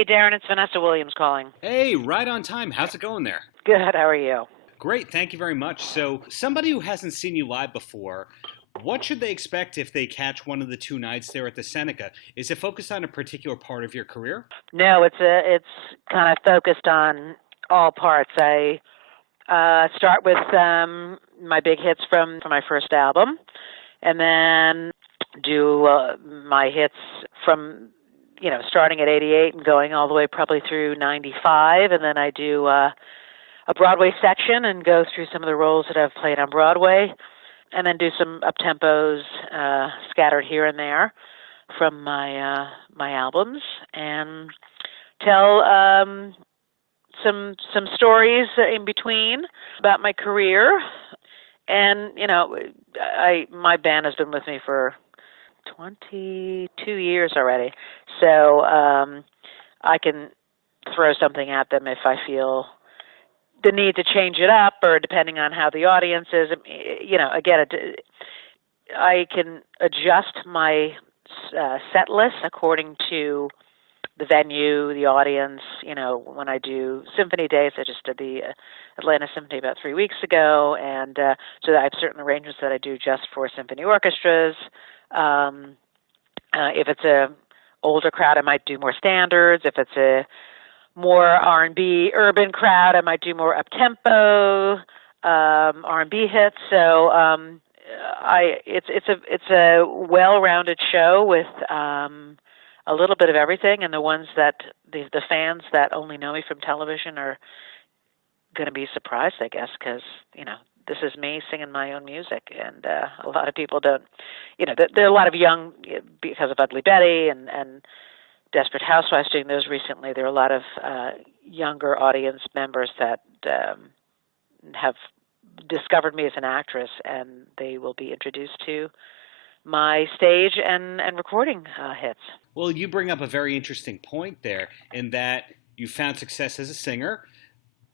Hey, Darren, it's Vanessa Williams calling. Hey, right on time. How's it going there? Good, how are you? Great, thank you very much. So, somebody who hasn't seen you live before, what should they expect if they catch one of the two nights there at the Seneca? Is it focused on a particular part of your career? No, it's kind of focused on all parts. I start with my big hits from my first album, and then do my hits from starting at '88 and going all the way probably through '95, and then I do a Broadway section and go through some of the roles that I've played on Broadway, and then do some up tempos scattered here and there from my albums, and tell some stories in between about my career. And my band has been with me for 22 years already, so I can throw something at them if I feel the need to change it up, or depending on how the audience is. Again, I can adjust my set list according to the venue, the audience. When I do symphony days, I just did the Atlanta Symphony about 3 weeks ago, and so I have certain arrangements that I do just for symphony orchestras. If it's a older crowd, I might do more standards. If it's a more R&B urban crowd, I might do more up-tempo R&B hits. So it's a well-rounded show with a little bit of everything, and the ones that the fans that only know me from television are going to be surprised, I guess, because this is me singing my own music, and a lot of people don't. There are a lot of young, because of Ugly Betty and Desperate Housewives doing those recently. There are a lot of younger audience members that have discovered me as an actress, and they will be introduced to my stage and recording hits. Well, you bring up a very interesting point there in that you found success as a singer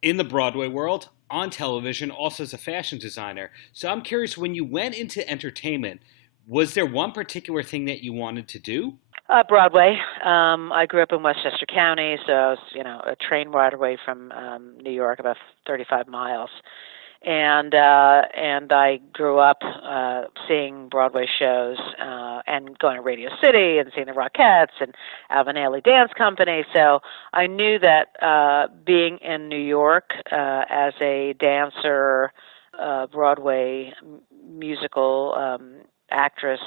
in the Broadway world, on television, also as a fashion designer. So I'm curious, when you went into entertainment, was there one particular thing that you wanted to do? Broadway. I grew up in Westchester County, so I was, a train ride away from New York, about 35 miles. And I grew up seeing Broadway shows and going to Radio City and seeing the Rockettes and Alvin Ailey Dance Company. So I knew that being in New York as a dancer, Broadway musical actress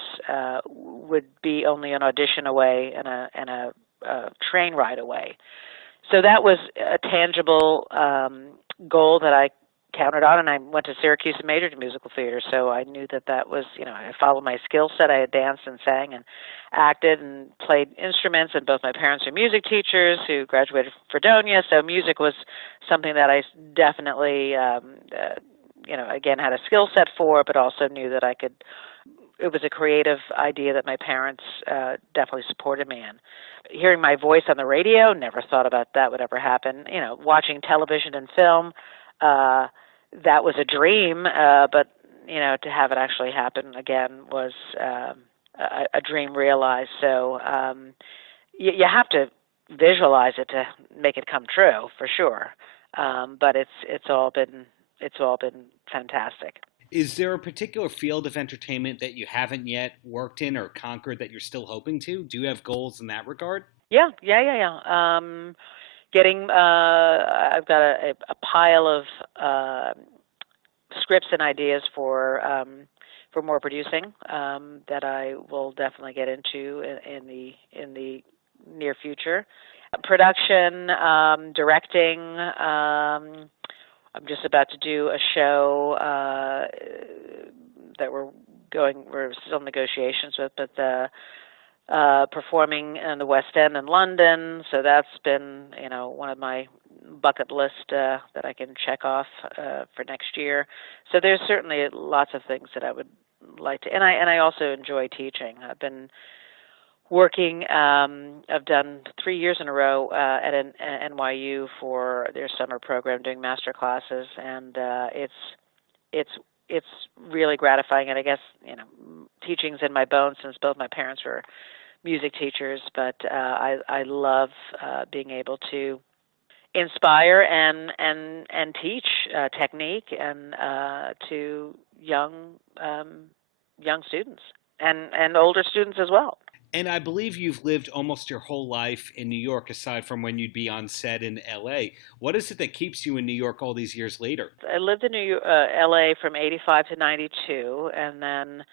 would be only an audition away and a train ride away. So that was a tangible goal that I counted on, and I went to Syracuse and majored in musical theater, so I knew that was, I followed my skill set. I had danced and sang and acted and played instruments, and both my parents are music teachers who graduated from Fredonia, so music was something that I definitely, again, had a skill set for, but also knew that I could. It was a creative idea that my parents definitely supported me in. Hearing my voice on the radio, never thought about that would ever happen. Watching television and film, that was a dream, but to have it actually happen again was a dream realized. So you have to visualize it to make it come true, for sure. But it's all been fantastic. Is there a particular field of entertainment that you haven't yet worked in or conquered that you're still hoping to? Do you have goals in that regard? Yeah. I've got a pile of scripts and ideas for more producing that I will definitely get into in the near future. Production, directing. I'm just about to do a show that we're still in negotiations with, but performing in the West End in London. So that's been, one of my bucket list that I can check off for next year. So there's certainly lots of things that I would like to, and I also enjoy teaching. I've been working. I've done 3 years in a row at NYU for their summer program, doing master classes, and it's really gratifying. And I guess teaching's in my bones since both my parents were music teachers, but I love being able to inspire and teach technique and to young students and older students as well. And I believe you've lived almost your whole life in New York, aside from when you'd be on set in LA. What is it that keeps you in New York all these years later? I lived in LA from 85 to 92, and then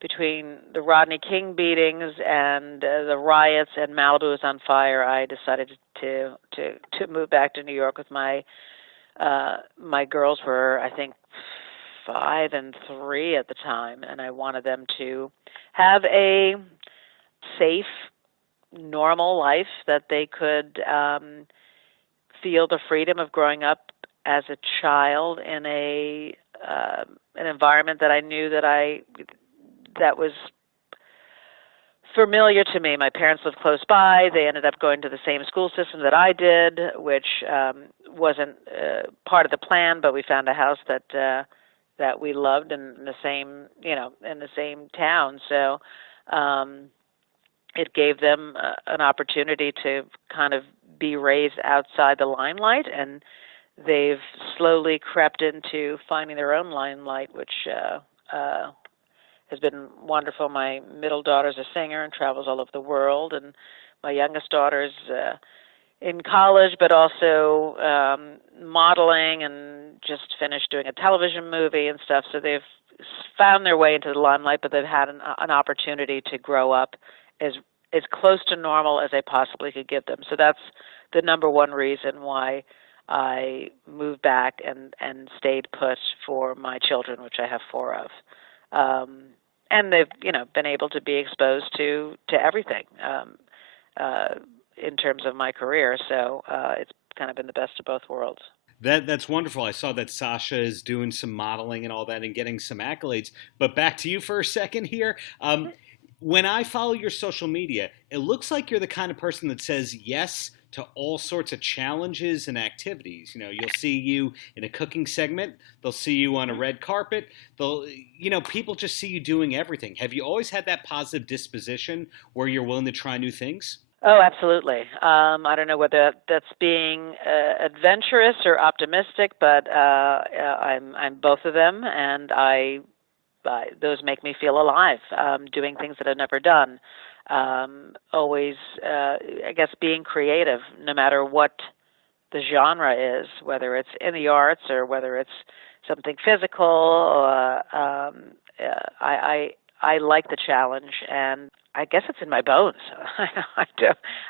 between the Rodney King beatings and the riots and Malibu was on fire, I decided to move back to New York with my girls were, I think, 5 and 3 at the time, and I wanted them to have a safe, normal life that they could feel the freedom of growing up as a child in an environment that I knew that was familiar to me. My parents lived close by. They ended up going to the same school system that I did, which wasn't part of the plan, but we found a house that we loved in the same town. So it gave them an opportunity to kind of be raised outside the limelight, and they've slowly crept into finding their own limelight, which has been wonderful. My middle daughter's a singer and travels all over the world, and my youngest daughter's in college, but also modeling and just finished doing a television movie and stuff. So they've found their way into the limelight, but they've had an opportunity to grow up as close to normal as I possibly could give them. So that's the number one reason why I moved back and stayed put for my children, which I have 4 of. And they've, been able to be exposed to everything in terms of my career. So it's kind of been the best of both worlds. That's wonderful. I saw that Sasha is doing some modeling and all that and getting some accolades. But back to you for a second here. When I follow your social media, it looks like you're the kind of person that says yes to all sorts of challenges and activities. You'll see you in a cooking segment. They'll see you on a red carpet. People just see you doing everything. Have you always had that positive disposition where you're willing to try new things? Oh, absolutely. I don't know whether that's being adventurous or optimistic, but I'm both of them, and those make me feel alive, doing things that I've never done. Always, I guess, being creative, no matter what the genre is, whether it's in the arts or whether it's something physical. I like the challenge, and I guess it's in my bones. I do.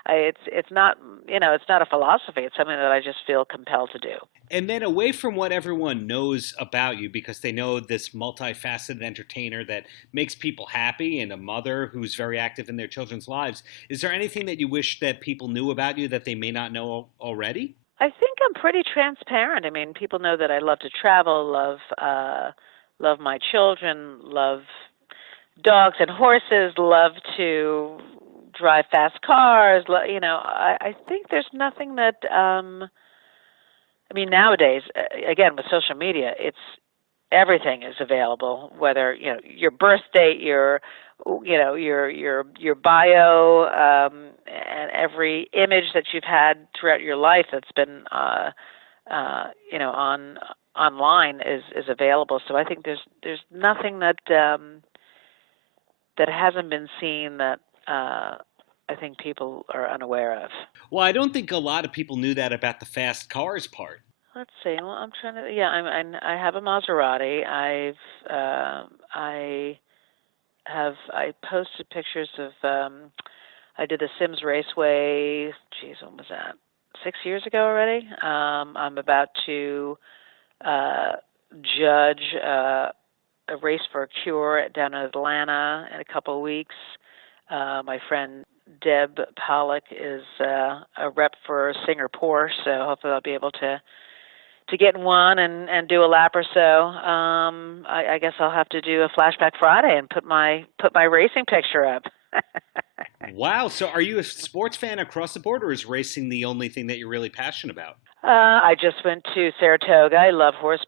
It's not, it's not a philosophy. It's something that I just feel compelled to do. And then away from what everyone knows about you, because they know this multifaceted entertainer that makes people happy and a mother who's very active in their children's lives, is there anything that you wish that people knew about you that they may not know already? I think I'm pretty transparent. I mean, people know that I love to travel, love my children, love dogs and horses, love to drive fast cars. I think there's nothing that, nowadays, again, with social media, everything is available, whether, your birth date, your bio, and every image that you've had throughout your life that's been, online is available. So I think there's nothing that hasn't been seen that I think people are unaware of. Well, I don't think a lot of people knew that about the fast cars part. Let's see. Well, I'm trying to. Yeah, I have a Maserati. I posted pictures of. I did the Sims Raceway. Geez, when was that? 6 years ago already. I'm about to judge a race for a cure down in Atlanta in a couple of weeks. My friend Deb Pollock is a rep for Singapore, so hopefully I'll be able to get in one and do a lap or so. I guess I'll have to do a Flashback Friday and put my racing picture up. Wow. So are you a sports fan across the board, or is racing the only thing that you're really passionate about? I just went to Saratoga. I love horse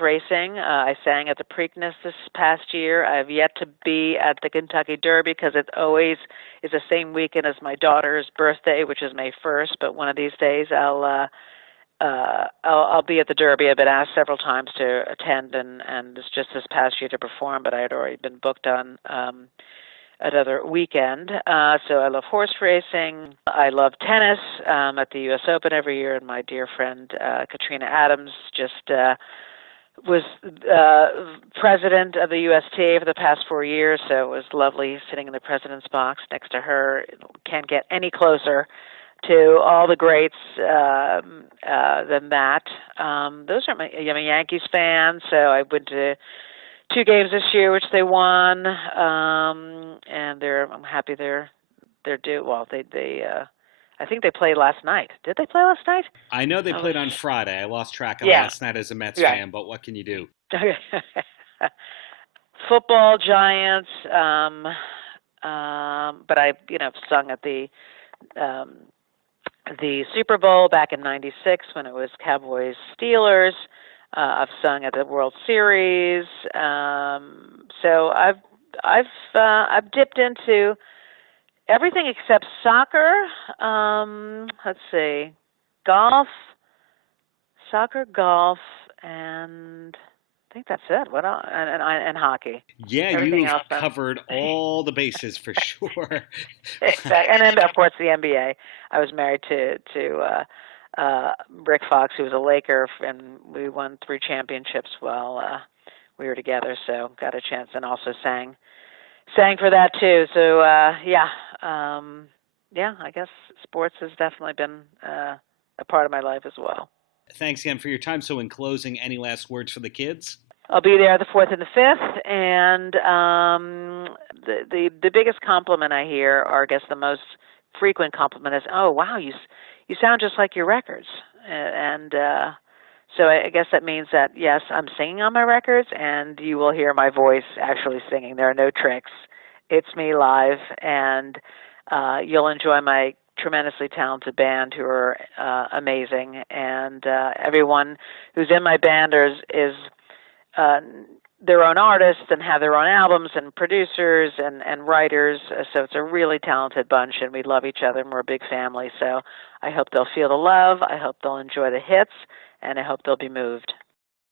racing. I sang at the Preakness this past year. I've yet to be at the Kentucky Derby because it always is the same weekend as my daughter's birthday, which is May 1st. But one of these days, I'll be at the Derby. I've been asked several times to attend, and it's just this past year to perform, but I had already been booked on another weekend. So I love horse racing. I love tennis at the U.S. Open every year, and my dear friend Katrina Adams just was president of the USTA for the past 4 years, so it was lovely sitting in the president's box next to her. Can't get any closer to all the greats than that. Those are I'm a Yankees fan, so I went to 2 games this year, which they won, and I'm happy they're due. Well, they I think they played last night. Did they play last night? I know they played on Friday. I lost track of last night as a Mets fan, but what can you do? Football, Giants, but I've sung at the Super Bowl back in '96 when it was Cowboys Steelers. I've sung at the World Series. So I've dipped into everything except soccer. Let's see, soccer, golf, and I think that's it. What else? And hockey. Yeah, everything you've else covered all the bases for sure. Exactly. And then, of course, the NBA. I was married to Rick Fox, who was a Laker, and we won 3 championships while we were together. So got a chance, and also sang for that too. So I guess sports has definitely been a part of my life as well. Thanks again for your time. So in closing, any last words for the kids? I'll be there the 4th and the 5th, and the biggest compliment I hear, or I guess the most frequent compliment, is, "Oh, wow, you sound just like your records." And so I guess that means that, yes, I'm singing on my records, and you will hear my voice actually singing. There are no tricks. It's me live, and you'll enjoy my tremendously talented band who are amazing, and everyone who's in my band is their own artists and have their own albums and producers and writers. So it's a really talented bunch, and we love each other, and we're a big family. So I hope they'll feel the love. I hope they'll enjoy the hits, and I hope they'll be moved.